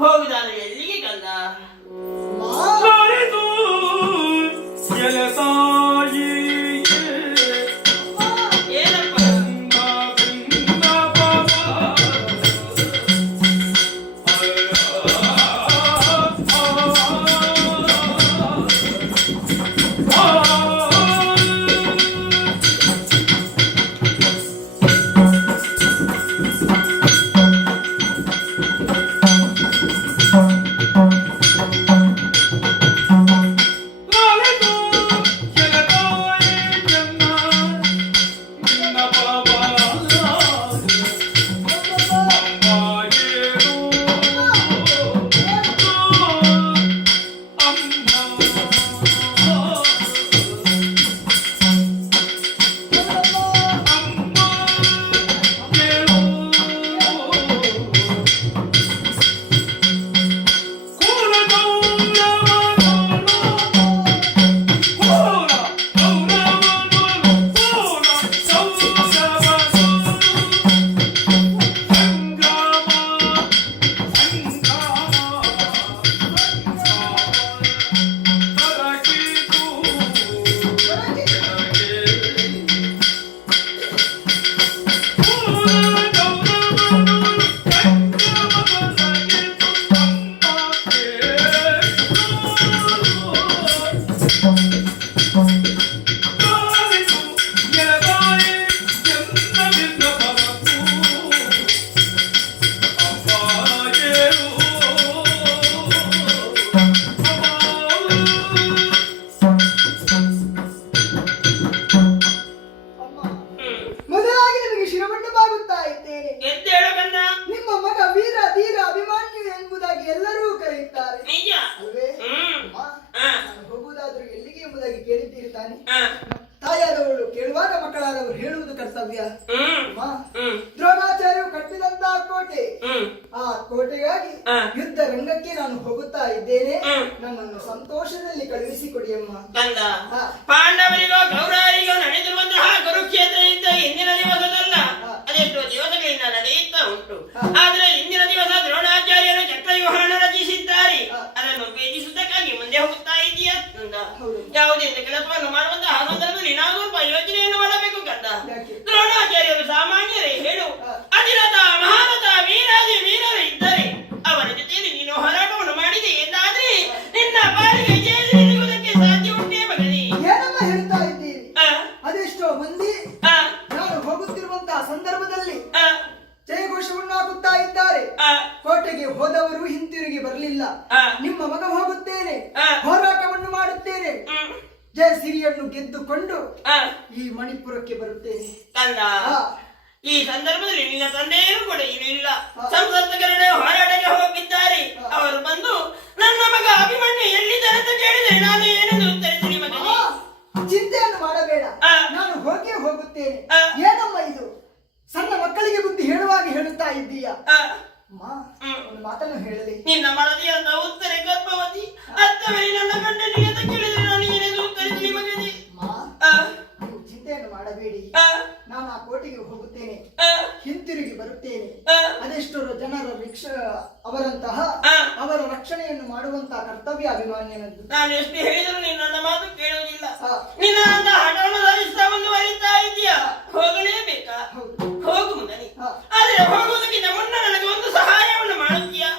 ಹೋಗುದಾದ್ರೆ ಎಲ್ಲಿಗೆ ಕಂದ? ಏನಪ್ಪ? ಮೊದಲಾಗಿ ನಿಮಗೆ ಶಿರಮಂಡವಾಗುತ್ತಾ ಇದ್ದೇನೆ. ಎದ್ದೇಳು ಕಂದ. ನಿಮ್ಮ ಮಗ ವೀರ ಧೀರ ಅಭಿಮಾನ್ಯು ಎಂಬುದಾಗಿ ಎಲ್ಲರೂ ಕರೆಯುತ್ತಾರೆ ನಿಜ. ಅಲ್ವೇ? ಅಮ್ಮ, ನಾನು ಹೋಗುವುದಾದ್ರೂ ಎಲ್ಲಿಗೆ ಎಂಬುದಾಗಿ ಕೇಳಿದ್ದೀರಿ ತಾನೆ? ತಾಯಾದವಳು ಕೇಳುವಾಗ ಮಕ್ಕಳಾದವರು ಹೇಳುವುದು ಕರ್ತವ್ಯ. ಅಮ್ಮ, ದ್ರೋಣಾಚಾರ್ಯರು ಕಟ್ಟಿದಂತಹ ಕೋಟೆ, ಆ ಕೋಟೆಗಾಗಿ ಯುದ್ಧ ರಂಗಕ್ಕೆ ನಾನು ಹೋಗುತ್ತಾ ಇದ್ದೇನೆ. ನನ್ನನ್ನು ಸಂತೋಷದಲ್ಲಿ ಕಳುಹಿಸಿಕೊಡಿ ಅಮ್ಮ. ಕಂದ, ಪಾಂಡವರಿಗೋ ಕೌರವರಿಗೋ ನಡೆದಿರುವಂತಹ ಕುರುಕ್ಷೇತ್ರ ಯುದ್ಧ ಇಂದಿನ ದಿವಸದಲ್ಲ, ಅದೆಷ್ಟೋ ದಿವಸಗಳಿಂದ ನಡೆಯುತ್ತಾ ಉಂಟು. ಆದ್ರೆ ಇಂದಿನ ದಿವಸ ದ್ರೋಣಾಚಾರ್ಯರು ಚಕ್ರವ್ಯೂಹವನ್ನು ರಚಿಸಿದ್ದಾರೆ. ಅದನ್ನು ಭೇದಿಸುವುದಕ್ಕಾಗಿ ಮುಂದೆ ಹೋಗುತ್ತಾ ಇದೆಯಾ ಕಂದ? ಯಾವುದೆಂದು ಕೆಲಸವನ್ನು ಮಾಡುವಂತಹ ಸಂದರ್ಭದಲ್ಲಿ ನಾವು ಸ್ವಲ್ಪ ಯೋಚನೆಯನ್ನು ಮಾಡಬೇಕು ಕಂದ. ದ್ರೋಣಾಚಾರ್ಯರು ಸಾಮಾನ್ಯರೇ ಹೇಳು, ಅಧಿರಥ ಮಹಾರಥ ವೀರಾದಿ ವೀರರು ಇದ್ದರೆ ಅವರ ಜೊತೆಯಲ್ಲಿ ನೀನು ಹೋರಾಟವನ್ನು ಮಾಡಿದೆ ಎಂದಾದ್ರೆ ನಿನ್ನ ಬಾರಿಗೆ ಜೈಲು ಸಿಗುವುದಕ್ಕೆ ಸಾಧ್ಯ ಉಂಟೇ ಮಗನೇ? ಏನಮ್ಮ ಹೇಳ್ತಾ ಇದ್ದೀರಿ? ಅದೆಷ್ಟೋ ಮಂದಿ ನಾನು ಹೋಗುತ್ತಿರುವಂತಹ ಸಂದರ್ಭದಲ್ಲಿ ಜಯಘೋಷವನ್ನು ಹಾಕುತ್ತಾ ಇದ್ದಾರೆ. ಕೋಟೆಗೆ ಹೋದವರು ಹಿಂತಿರುಗಿ ಬರಲಿಲ್ಲ. ನಿಮ್ಮ ಮಗ ಹೋಗುತ್ತೇನೆ, ಹೋರಾಟವನ್ನು ಮಾಡುತ್ತೇನೆ, ಜಯಸಿರಿಯನ್ನು ಗೆದ್ದುಕೊಂಡು ಈ ಮಣಿಪುರಕ್ಕೆ ಬರುತ್ತೇನೆ. ಕಂದ, ಈ ಸಂದರ್ಭದಲ್ಲಿ ನಿನ್ನ ತಂದೆಯೂ ಕೂಡ ಇಲ್ಲ. ಸಂಸತ್ತಕರಣ ಹೋರಾಟಕ್ಕೆ ಹೋಗಿದ್ದಾರೆ. ಅವರು ಬಂದು ನನ್ನ ಮಗ ಅಭಿಮನ್ಯು ಎಲ್ಲಿದ್ದಾರೆ ಅಂತ ಕೇಳಿದರೆ ನಾನು ಏನೆಂದು ಉತ್ತರಿಸಲಿ ಮಗನೇ? ಚಿಂತೆಯನ್ನು ಮಾಡಬೇಡ, ನಾನು ಹೋಗೇ ಹೋಗುತ್ತೇನೆ. ಏನಮ್ಮ ಇದು? ಸಣ್ಣ ಮಕ್ಕಳಿಗೆ ಬುದ್ಧಿ ಹೇಳುವಾಗ ಹೇಳುತ್ತಾ ಇದ್ದೀಯ. ಒಂದು ಮಾತನ್ನು ಹೇಳಲಿ. ನಿನ್ನ ಮನದಿಯಂತ ಉತ್ತರ ಗರ್ಭವತಿ ಅರ್ಥವೇ ನನ್ನ ಗಂಡನಿಗೆ ಅಂತ ಕೇಳಿದರೆ ನಾನು ಏನೆಂದು ಉತ್ತರಿಸಲಿ ಮಗನೇ? ನೀವು ಚಿಂತೆಯನ್ನು ಮಾಡಬೇಡಿ, ನಾನು ಆ ಕೋಟೆಗೆ ಹೋಗುತ್ತೇನೆ, ಹಿಂತಿರುಗಿ ಬರುತ್ತೇನೆ. ಅದೆಷ್ಟೋ ಜನರ ಅವರಂತಹ ಅವರ ರಕ್ಷಣೆಯನ್ನು ಮಾಡುವಂತಹ ಕರ್ತವ್ಯ ಅಭಿಮಾನ್ಯನದ್ದು. ನಾನು ಎಷ್ಟು ಹೇಳಿದರೂ ನೀನು ನನ್ನ ಮಾತು ಕೇಳುವುದಿಲ್ಲ. ನಿನ್ನ ಹಠವನ್ನು ಸಾಧಿಸ್ತಾ ಮುಂದುವರಿತಾ ಇದೆಯಾ? ಹೋಗಲೇಬೇಕಾ? ಹೋಗು ಮಗನೇ. ಆದ್ರೆ ಹೋಗುವುದಕ್ಕಿಂತ ಮುನ್ನ ನನಗೆ ಒಂದು ಸಹಾಯವನ್ನು ಮಾಡುತ್ತೀಯಾ?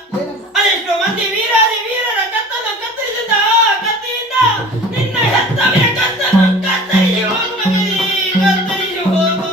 ಅದೆಷ್ಟೋ ಮಂದಿ ವೀರಾದಿ ವೀರರ ಕತ್ತನ್ನು ಕತ್ತರಿಸಿದ ಕತ್ತಿಯಿಂದ ನಿನ್ನ ಹೆತ್ತವೆಯ ಕತ್ತನ್ನು ಕತ್ತರಿಸಿ ಹೋಗು ಮಗನೇ, ಕತ್ತರಿಸಿ ಹೋಗು.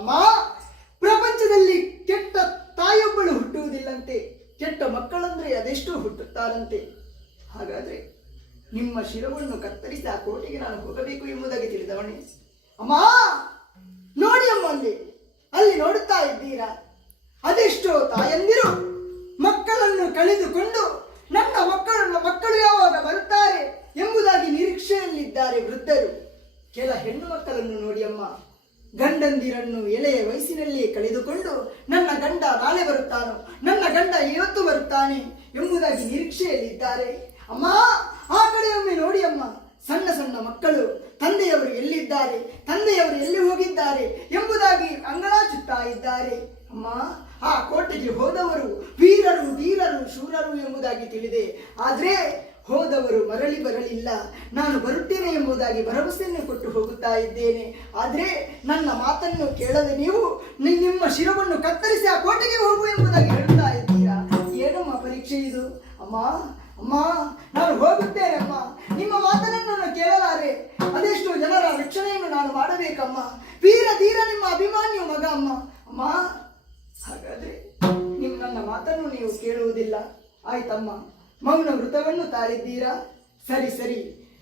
ಅಮ್ಮ, ಪ್ರಪಂಚದಲ್ಲಿ ಕೆಟ್ಟ ತಾಯೊಬ್ಬಳು ಹುಟ್ಟುವುದಿಲ್ಲಂತೆ, ಕೆಟ್ಟ ಮಕ್ಕಳಂದ್ರೆ ಅದೆಷ್ಟೋ ಹುಟ್ಟುತ್ತಾರಂತೆ. ಹಾಗಾದ್ರೆ ನಿಮ್ಮ ಶಿರವನ್ನು ಕತ್ತರಿಸಿ ಆ ಕೋಟೆಗೆ ನಾನು ಹೋಗಬೇಕು ಎಂಬುದಾಗಿ ತಿಳಿದವಣೆ. ಅಮ್ಮ ನೋಡಿ ಅಮ್ಮ, ಅಲ್ಲಿ ನೋಡುತ್ತಾ ಇದ್ದೀರಾ, ಅದೆಷ್ಟೋ ತಾಯಂದಿರು ಮಕ್ಕಳನ್ನು ಕಳೆದುಕೊಂಡು ನನ್ನ ಮಕ್ಕಳು ಯಾವಾಗ ಬರುತ್ತಾರೆ ಎಂಬುದಾಗಿ ನಿರೀಕ್ಷೆಯಲ್ಲಿದ್ದಾರೆ ವೃದ್ಧರು. ಕೆಲ ಹೆಣ್ಣು ಮಕ್ಕಳನ್ನು ನೋಡಿ ಅಮ್ಮ, ಗಂಡಂದಿರನ್ನು ಎಳೆಯ ವಯಸ್ಸಿನಲ್ಲಿ ಕಳೆದುಕೊಂಡು ನನ್ನ ಗಂಡ ನಾಳೆ ಬರುತ್ತಾನೋ, ನನ್ನ ಗಂಡ ಇವತ್ತು ಬರುತ್ತಾನೆ ಎಂಬುದಾಗಿ ನಿರೀಕ್ಷೆಯಲ್ಲಿದ್ದಾರೆ. ಅಮ್ಮ ಆ ಕಡೆ ಒಮ್ಮೆ ನೋಡಿ ಅಮ್ಮ, ಸಣ್ಣ ಸಣ್ಣ ಮಕ್ಕಳು ತಂದೆಯವರು ಎಲ್ಲಿದ್ದಾರೆ, ತಂದೆಯವರು ಎಲ್ಲಿ ಹೋಗಿದ್ದಾರೆ ಎಂಬುದಾಗಿ ಅಂಗಲಾಚುತ್ತಾ ಇದ್ದಾರೆ. ಅಮ್ಮ ಆ ಕೋಟೆಗೆ ಹೋದವರು ವೀರರು ಧೀರರು ಶೂರರು ಎಂಬುದಾಗಿ ತಿಳಿದೆ. ಆದ್ರೆ ಹೋದವರು ಮರಳಿ ಬರಲಿಲ್ಲ. ನಾನು ಬರುತ್ತೇನೆ ಎಂಬುದಾಗಿ ಭರವಸೆಯನ್ನು ಕೊಟ್ಟು ಹೋಗುತ್ತಾ ಇದ್ದೇನೆ. ಆದ್ರೆ ನನ್ನ ಮಾತನ್ನು ಕೇಳದೆ ನೀವು ನಿಮ್ಮ ಶಿರವನ್ನು ಕತ್ತರಿಸಿ ಆ ಕೋಟೆಗೆ ಹೋಗು ಎಂಬುದಾಗಿ ಹೇಳುತ್ತಾ ಇದ್ದೀರಾ. ಏನಮ್ಮ ಪರೀಕ್ಷೆ ಇದು? ಅಮ್ಮ ಅಮ್ಮ ನಾನು ಹೋಗುತ್ತೇನೆ ಅಮ್ಮ, ನಿಮ್ಮ ಮಾತನ್ನು ನಾನು ಕೇಳಲಾರೆ. ಅದೆಷ್ಟು ಜನರ ರಕ್ಷಣೆಯನ್ನು ನಾನು ಮಾಡಬೇಕಮ್ಮ. ವೀರ ಧೀರ ನಿಮ್ಮ ಅಭಿಮಾನಿಯು ಮಗ ಅಮ್ಮ. ಅಮ್ಮ ಹಾಗಾದ್ರೆ ನನ್ನ ಮಾತನ್ನು ನೀವು ಕೇಳುವುದಿಲ್ಲ, ಆಯ್ತಮ್ಮ. ಮೌನ ವೃತವನ್ನು ತಾಳಿದ್ದೀರಾ, ಸರಿ ಸರಿ.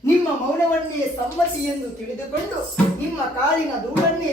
ನಿಮ್ಮ ಮೌನವನ್ನೇ ಸಮ್ಮತಿ ಎಂದು ತಿಳಿದುಕೊಂಡು ನಿಮ್ಮ ಕಾಲಿನ ಧೂಳನ್ನೇ